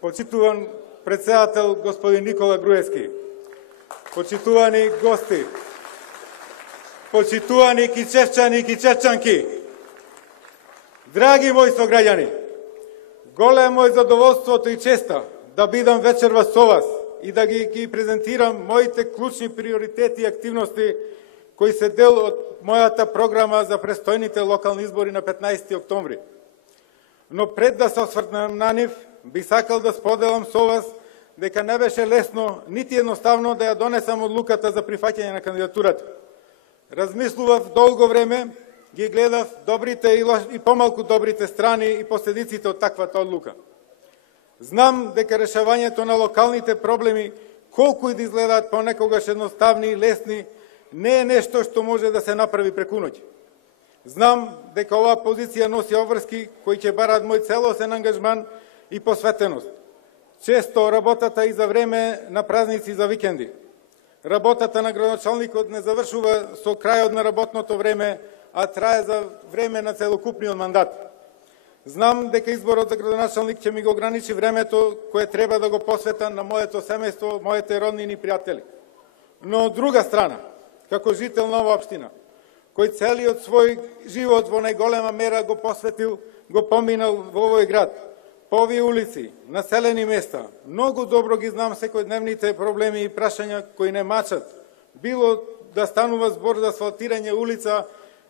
Почитуван председател господин Никола Груевски, почитувани гости, почитувани кичевчани и кичевчанки, драги мои сограѓани, големо е задоволството и честа да бидам вечерва со вас и да ги презентирам моите клучни приоритети и активности кои се дел од мојата програма за престојните локални избори на 15 октомври. Но пред да се освртнам на нив, би сакал да споделам со вас дека не беше лесно, нити едноставно да ја донесам одлуката за прифаќање на кандидатурата. Размислував долго време, ги гледав добрите и помалку добрите страни и последиците од таквата одлука. Знам дека решавањето на локалните проблеми, колку и да изгледаат понекогаш едноставни и лесни, не е нешто што може да се направи преку ноќ. Знам дека оваа позиција носи обврски кои ќе бараат мој целосен ангажман и посветеност. Често работата и за време на празници и за викенди. Работата на градоначалникот не завршува со крајот на работното време, а трае за време на целокупниот мандат. Знам дека изборот за градоначалник ќе ми го ограничи времето кое треба да го посветам на моето семејство, моите роднини и пријатели. Но од друга страна, како жител на оваа општина, кој целиот свој живот во најголема мера го посветил, го поминал во овој град, по овие улици, населени места, многу добро ги знам секојдневните проблеми и прашања кои не мачат, било да станува збор за асфалтирање улица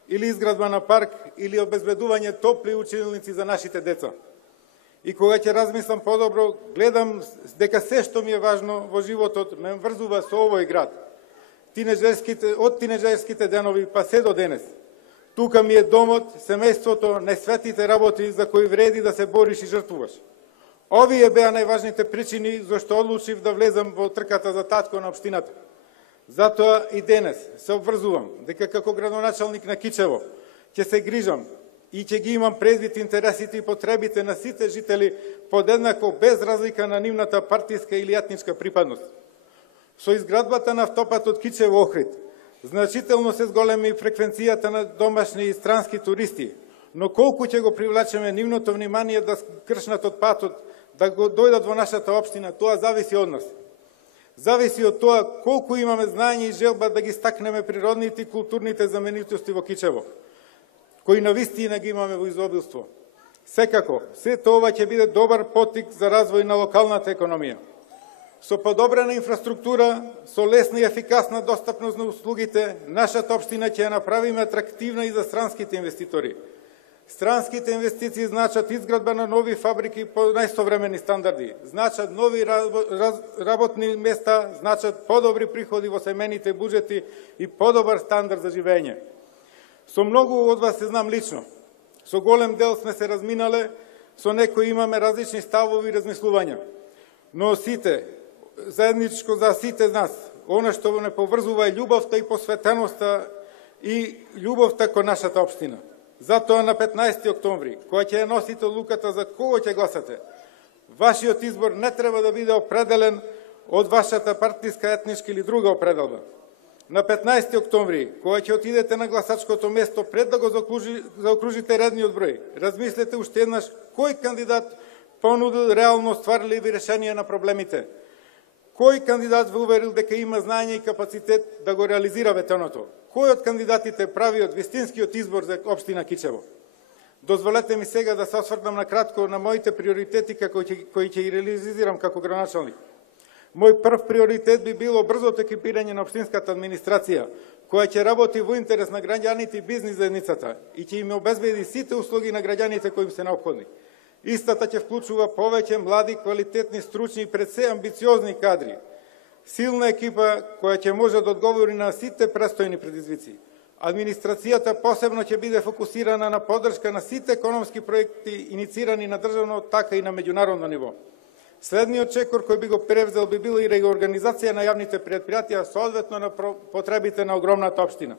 или изградба на парк, или обезбедување топли училници за нашите деца. И кога ќе размислам подобро, гледам дека се што ми е важно во животот ме врзува со овој град. Од тинеџерските денови па се до денес. Тука ми е домот, семејството, најсветите работи за кои вреди да се бориш и жртвуваш. Овие беа најважните причини зашто одлучив да влезам во трката за татко на општината. Затоа и денес се обврзувам дека како градоначалник на Кичево ќе се грижам и ќе ги имам предвид интересите и потребите на сите жители подеднако без разлика на нивната партиска или етничка припадност. Со изградбата на автопатот Кичево-Охрид, значително се зголеми фреквенцијата на домашни и странски туристи, но колку ќе го привлечеме нивното внимание да кршнат од патот, да го дојдат во нашата општина, тоа зависи од нас. Зависи од тоа колку имаме знаење и желба да ги стакнеме природните и културните знаменитости во Кичево, кои навистина ги имаме во изобилство. Секако, сето ова ќе биде добар поттик за развој на локалната економија. Со подобрена инфраструктура, со лесна и ефикасна достапност на услугите, нашата општина ќе ја направиме атрактивна и за странските инвеститори. Странските инвестиции значат изградба на нови фабрики по најсовремени стандарди, значат нови работни места, значат подобри приходи во семејните буџети и подобар стандард за живење. Со многу од вас се знам лично. Со голем дел сме се разминале, со некои имаме различни ставови и размислувања. Но сите, заедничко за сите нас, она што не поврзува е љубовта и посветеноста и љубовта кон нашата општина. Затоа на 15 октомври, која ќе ја носите одлуката за кого ќе гласате, вашиот избор не треба да биде определен од вашата партиска, етничка или друга определба. На 15 октомври, кога ќе отидете на гласачкото место, пред да го заокружите редниот број, размислете уште еднаш кој кандидат понудил реално стварливи решенија на проблемите. Кој кандидат ве уверил дека има знаење и капацитет да го реализира ветеното? Кој од кандидатите прави од вистинскиот избор за општина Кичево? Дозволете ми сега да се освртнам на кратко на моите приоритети кои ќе ги реализирам како градоначалник. Мој прв приоритет би било брзото екипирање на општинската администрација, која ќе работи во интерес на граѓаните и бизнис заедницата и ќе им обезбеди сите услуги на граѓаните кои им се неопходни. Истата ќе вклучува повеќе млади, квалитетни, стручни и пред се амбициозни кадри. Силна екипа која ќе може да одговори на сите престојни предизвици. Администрацијата посебно ќе биде фокусирана на поддршка на сите економски проекти иницирани на државно, така и на меѓународно ниво. Следниот чекор кој би го превзел би била и реорганизација на јавните предпријатија соодветно на потребите на огромната општина.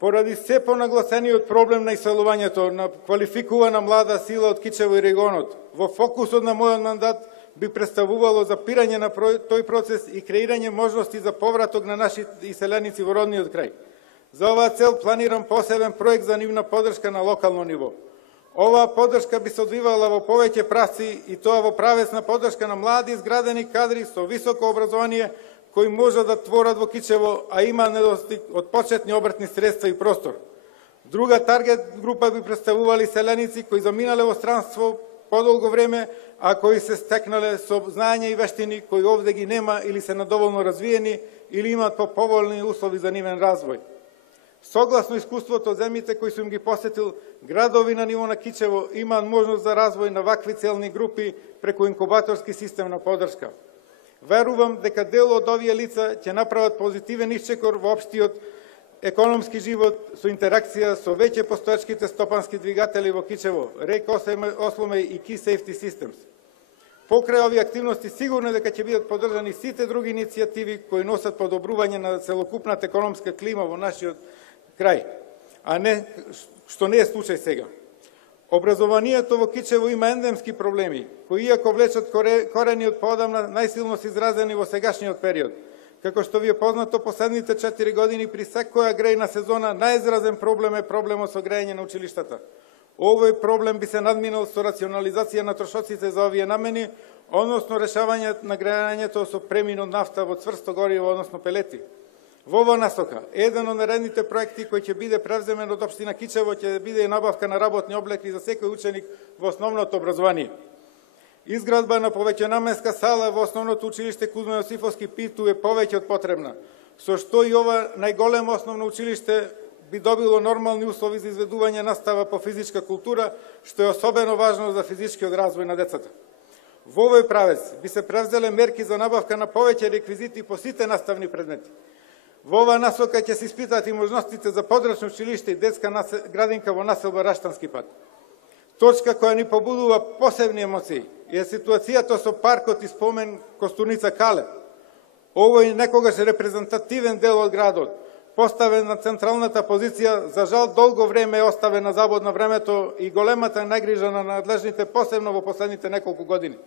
Поради се понагласениот проблем на иселувањето на квалификувана млада сила од Кичево и регионот, во фокусот на мојот мандат би представувало запирање на тој процес и креирање можности за повраток на нашите иселеници во родниот крај. За оваа цел планирам посебен проект за нивна поддршка на локално ниво. Оваа поддршка би се одвивала во повеќе правци и тоа во правец на поддршка на млади изградени кадри со високо образование кои може да творат во Кичево, а има недостиг од почетни обртни средства и простор. Друга таргет група би представували селеници кои заминале во странство подолго време, а кои се стекнале со знаење и вештини кои овде ги нема или се надоволно развиени или имаат поволни услови за нивен развој. Согласно искуството од земјите кои сум ги посетил, градови на ниво на Кичево имаат можност за развој на вакви целни групи преку инкубаторски систем на поддршка. Верувам дека дел од овие лица ќе направат позитивен исчекор во општиот економски живот со интеракција со веќе постоечките стопански двигатели во Кичево, Рек Осломе и Key Safety Systems. Покрај овие активности сигурно дека ќе бидат поддржани сите други иницијативи кои носат подобрување на целокупната економска клима во нашиот крај, а не што не е случај сега. Образованието во Кичево има ендемски проблеми, кои иако влечат корени од поодамна најсилно се изразени во сегашниот период. Како што ви е познато, последните 4 години при секоја грејна сезона најизразен проблем е проблемот со грејење на училиштата. Овој проблем би се надминал со рационализација на трошоците за овие намени, односно решавање на грејањето со премин од нафта во цврсто гориво, односно пелети. Во оваа насока, еден од наредните проекти кој ќе биде превземен од општина Кичево ќе биде и набавка на работни облеки за секој ученик во основното образование. Изградба на повеќенаменска сала во основното училиште Кузма Јосифовски Питу е повеќе од потребна, со што и ова најголемо основно училиште би добило нормални услови за изведување настава по физичка култура, што е особено важно за физичкиот развој на децата. Во овој правец би се превзеле мерки за набавка на повеќе реквизити по сите наставни предмети. Во оваа насока ќе се испитаат и можностите за подрачно училиште и детска градинка во населба Раштански пат. Точка која ни побудува посебни емоции е ситуацијата со паркот и спомен Костурница Кале. Овој некогаш репрезентативен дел од градот, поставен на централната позиција, за жал долго време е оставен на забод на времето и големата најгрижа на надлежните, посебно во последните неколку години.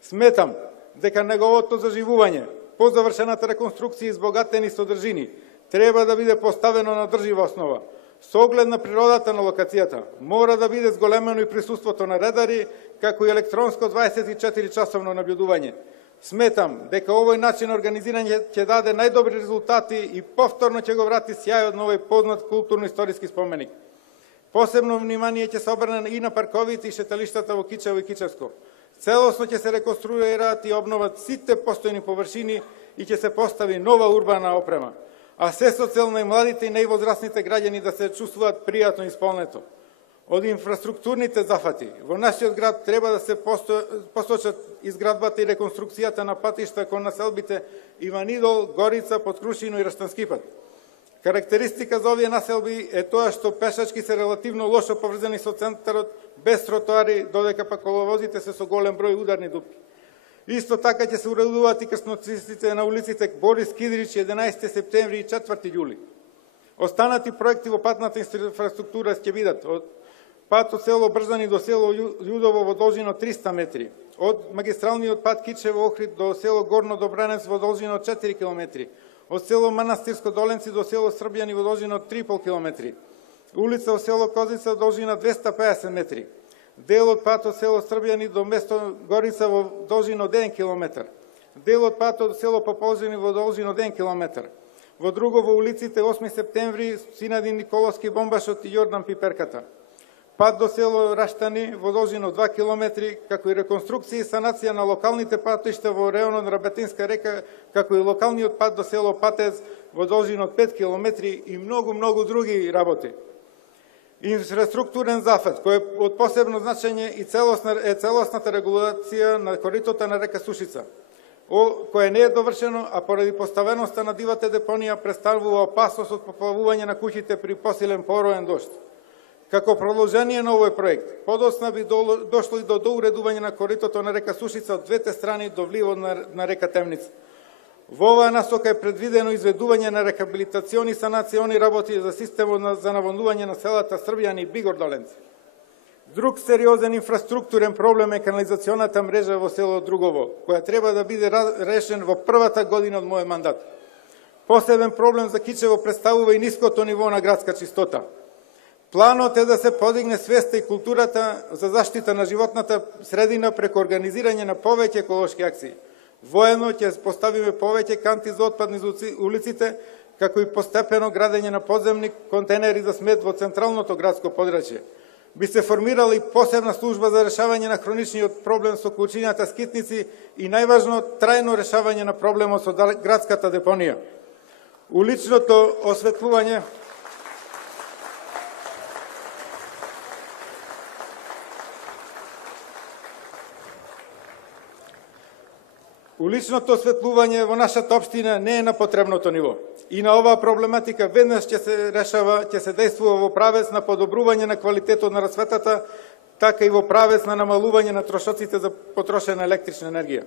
Сметам дека неговото заживување, по завршената реконструкција и избогатени содржини, треба да биде поставено на држива основа. Со оглед на природата на локацијата, мора да биде зголемено и присуството на редари, како и електронско 24-часовно набљудување. Сметам дека овој начин организирање ќе даде најдобри резултати и повторно ќе го врати сјајот на овој познат културно-историски споменик. Посебно внимание ќе се обрне и на парковите и шеталиштата во Кичево и Кичевско. Целосно ќе се реконструираат и обноват сите постојни површини и ќе се постави нова урбана опрема, а се со цел на младите и највозрастните граѓани да се чувствуваат пријатно исполнето. Од инфраструктурните зафати во нашиот град треба да се посочат изградбата и реконструкцијата на патишта кон населбите Иванидол, Горица, Подкрушино и Раштански пат. Карактеристика за овие населби е тоа што пешачки се релативно лошо поврзани со центарот, без тротоари, додека пак коловозите се со голем број ударни дупки. Исто така ќе се уредуваат и крстноцистите на улиците Борис Кидрич, 11 септември и 4 јули. Останати проекти во патната инфраструктура ќе бидат од пат од село Брзани до село Јудово во должина 300 метри, од магистралниот пат Кичево Охрид до село Горно Добранец во должина 4 км, од село Манастирско Доленци до село Србјани во должина 3,5 км, улица во село Козица должина 250 метри, дел од пат од село Србјани до место Горица во должина 1 км, дел од пат од село Пополжени во должина 1 км, во друго во улиците 8 септември, Синадин Николовски Бомбашот и Јордан Пиперката. Пат до село Раштани во должина 2 км, како и реконструкција и санација на локалните патишта во реонот на Рабатинска река, како и локалниот пат до село Патец во должина 5 км и многу други работи. Инфраструктурен зафат, кој е од посебно значење и целосната регулација на коритото на река Сушица, кое не е довршено, а поради поставеноста на дивата депонија представува опасност од поплавување на куќите при посилен пороен дожд. Како продолжение на овој проект, подоцна би дошло и до доуредување на коритото на река Сушица од двете страни до вливот на река Темница. Во оваа насока е предвидено изведување на рехабилитациони и санациони работи за системот за наводнување на селата Србјани и Бигор Доленци. Друг сериозен инфраструктурен проблем е канализационата мрежа во село Другово, која треба да биде решен во првата година од мојот мандат. Посебен проблем за Кичево представува и ниското ниво на градска чистота. Планот е да се подигне свеста и културата за заштита на животната средина преку организирање на повеќе еколошки акции. Воедно ќе поставиме повеќе канти за отпадни за улиците, како и постепено градење на подземни контейнери за смет во централното градско подрачје. Би се формирала и посебна служба за решавање на хроничниот проблем со количината скитници и најважно трајно решавање на проблемот со градската депонија. Уличното осветлување Уличното осветлување во нашата општина не е на потребното ниво. И на оваа проблематика веднаш ќе се решава, ќе се действува во правец на подобрување на квалитетот на расветата, така и во правец на намалување на трошоците за потрошена електрична енергија.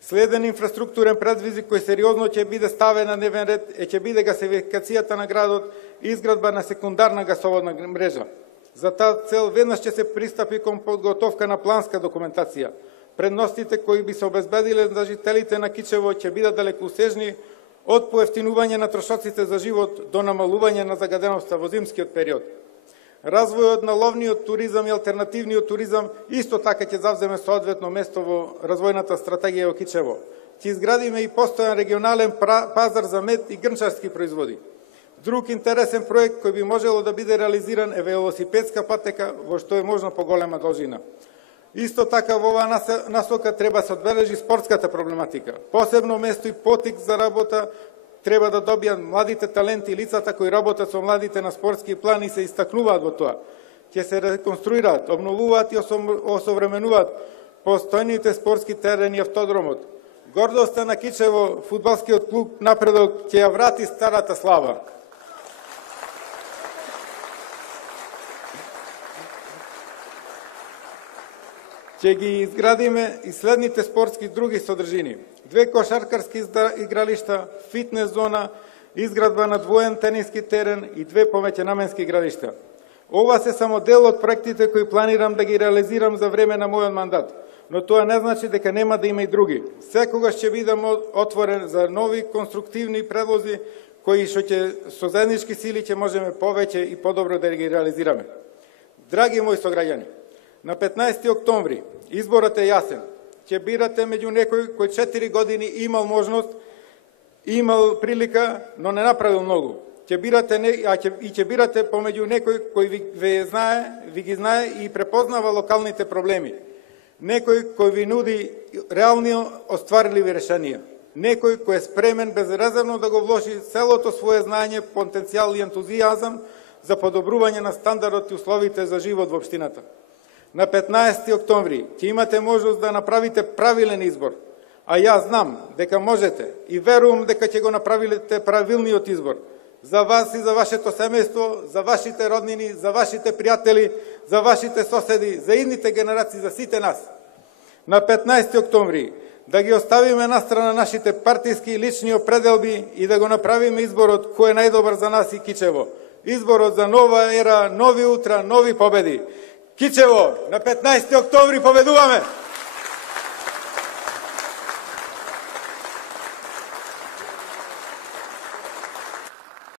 Следен инфраструктурен предвизик кој сериозно ќе биде ставен на дневен ред ќе биде гасификацијата на градот и изградба на секундарна гасоводна мрежа. За таа цел веднаш ќе се пристапи кон подготовка на планска документација. Предностите кои би се обезбедиле за жителите на Кичево ќе бидат далекоусежни од поевтинување на трошоците за живот до намалување на загаденоста во зимскиот период. Развојот на ловниот туризам и алтернативниот туризам исто така ќе завземе соодветно место во развојната стратегија во Кичево. Ќе изградиме и постојан регионален пазар за мед и грнчарски производи. Друг интересен проект кој би можело да биде реализиран е велосипедска патека во што е можно поголема должина. Исто така во оваа насока треба се одбележи спортската проблематика. Посебно место и потик за работа треба да добијат младите таленти и лицата кои работат со младите на спортски план и се истакнуваат во тоа. Ќе се реконструираат, обновуваат и осовременуваат постојните спортски терени и автодромот. Гордоста на Кичево, фудбалскиот клуб Напредок ќе ја врати старата слава. Ќе ги изградиме и следните спортски други содржини. 2 кошаркарски игралишта, фитнес зона, изградба на двоен тениски терен и 2 повеќенаменски игралишта. Ова се само дел од проектите кои планирам да ги реализирам за време на мојот мандат, но тоа не значи дека нема да има и други. Секогаш ќе бидам отворен за нови конструктивни предлози кои што ќе со заеднички сили ќе можеме повеќе и подобро да ги реализираме. Драги мои сограѓани, на 15 октомври изборот е јасен. Ќе бирате меѓу некој кој 4 години имал можност, имал прилика, но не направил многу. Ќе бирате помеѓу некој кој ви ги знае и препознава локалните проблеми. Некој кој ви нуди реални остварливи решенија. Некој кој е спремен безрезервно да го вложи целото свое знаење, потенцијал и ентузијазам за подобрување на стандардот и условите за живот во општината. На 15 октомври ќе имате можност да направите правилен избор, а јас знам дека можете и верувам дека ќе го направите правилниот избор за вас и за вашето семејство, за вашите роднини, за вашите пријатели, за вашите соседи, за идните генерации, за сите нас. На 15 октомври да ги оставиме настрана нашите партиски и лични определби и да го направиме изборот кој е најдобар за нас и Кичево. Изборот за нова ера, нови утра, нови победи. Кичево, на 15 октомври победуваме!